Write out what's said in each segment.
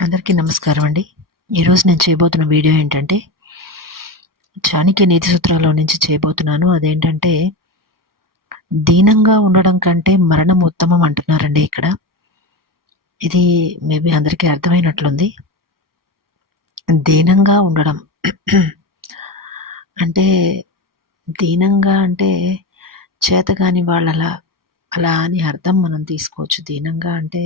అందరికీ నమస్కారం అండి. ఈరోజు నేను చేయబోతున్న వీడియో ఏంటంటే, చాణక్య నీతి సూత్రాల్లో నుంచి చేయబోతున్నాను. అదేంటంటే, దీనంగా ఉండడం కంటే మరణం ఉత్తమం అంటున్నారండి ఇక్కడ. ఇది మేబీ అందరికీ అర్థమైనట్లుంది. దీనంగా ఉండడం అంటే, దీనంగా అంటే చేతగాని వాళ్ళలా అలా అని అర్థం మనం తీసుకోవచ్చు. దీనంగా అంటే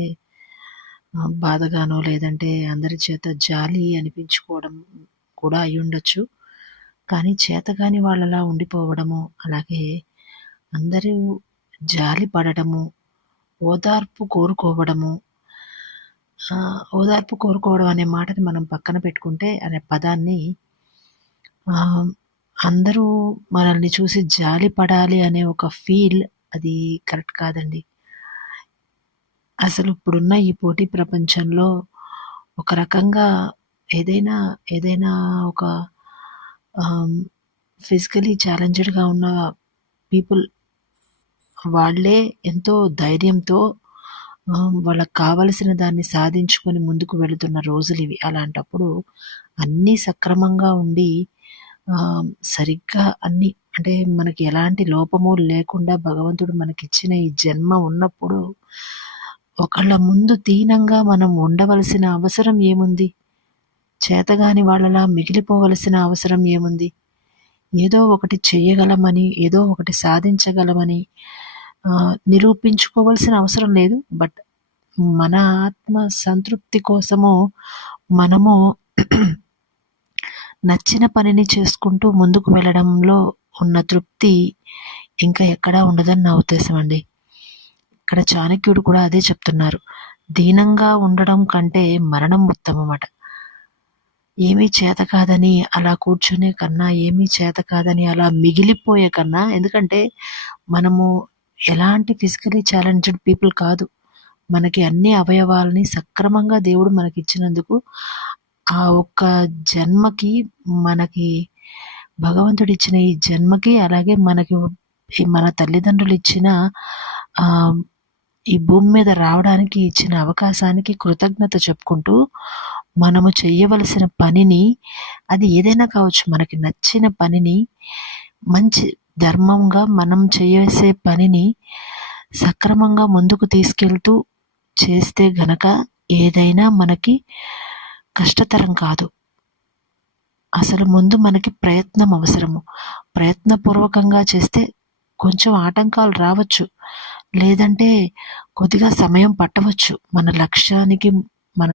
బాధగానో లేదంటే అందరి చేత జాలి అనిపించుకోవడం కూడా అయ్యుండొచ్చు. కానీ చేతగాని వాళ్ళలా ఉండిపోవడము, అలాగే అందరూ జాలి పడడము, ఓదార్పు కోరుకోవడము, ఓదార్పు కోరుకోవడం అనే మాటని మనం పక్కన పెట్టుకుంటే అనే పదాన్ని అందరూ మనల్ని చూసి జాలి పడాలి అనే ఒక ఫీల్ అది కరెక్ట్ కాదండి. అసలు ఇప్పుడున్న ఈ పోటీ ప్రపంచంలో ఒక రకంగా ఏదైనా ఒక ఫిజికలీ ఛాలెంజ్డ్‌గా ఉన్న పీపుల్ వాళ్ళే ఎంతో ధైర్యంతో వాళ్ళకి కావలసిన దాన్ని సాధించుకొని ముందుకు వెళుతున్న రోజులివి. అలాంటప్పుడు అన్నీ సక్రమంగా ఉండి సరిగ్గా అన్నీ అంటే మనకి ఎలాంటి లోపము లేకుండా భగవంతుడు మనకిచ్చిన ఈ జన్మ ఉన్నప్పుడు ఒకళ్ళ ముందు దీనంగా మనం ఉండవలసిన అవసరం ఏముంది? చేతగాని వాళ్ళలా మిగిలిపోవలసిన అవసరం ఏముంది? ఏదో ఒకటి చేయగలమని, ఏదో ఒకటి సాధించగలమని నిరూపించుకోవాల్సిన అవసరం లేదు. బట్ మన ఆత్మ సంతృప్తి కోసము మనము నచ్చిన పనిని చేసుకుంటూ ముందుకు వెళ్ళడంలో ఉన్న తృప్తి ఇంకా ఎక్కడా ఉండదని నా ఉద్దేశం అండి. ఇక్కడ చాణక్యుడు కూడా అదే చెప్తున్నారు. దీనంగా ఉండడం కంటే మరణం ఉత్తమమట. ఏమీ చేత కాదని అలా కూర్చునే కన్నా, ఏమీ చేత కాదని అలా మిగిలిపోయే కన్నా, ఎందుకంటే మనము ఎలాంటి ఫిజికలీ ఛాలెంజ్డ్ పీపుల్ కాదు. మనకి అన్ని అవయవాలని సక్రమంగా దేవుడు మనకిచ్చినందుకు ఆ ఒక్క జన్మకి, మనకి భగవంతుడిచ్చిన ఈ జన్మకి, అలాగే మనకి మన తల్లిదండ్రులు ఇచ్చిన ఈ భూమి మీద రావడానికి ఇచ్చిన అవకాశానికి కృతజ్ఞత చెప్పుకుంటూ మనము చేయవలసిన పనిని, అది ఏదైనా కావచ్చు, మనకి నచ్చిన పనిని, మంచి ధర్మంగా మనం చేసే పనిని సక్రమంగా ముందుకు తీసుకెళ్తూ చేస్తే గనక ఏదైనా మనకి కష్టతరం కాదు. అసలు ముందు మనకి ప్రయత్నం అవసరము. ప్రయత్నపూర్వకంగా చేస్తే కొంచెం ఆటంకాలు రావచ్చు, లేదంటే కొద్దిగా సమయం పట్టవచ్చు మన లక్ష్యానికి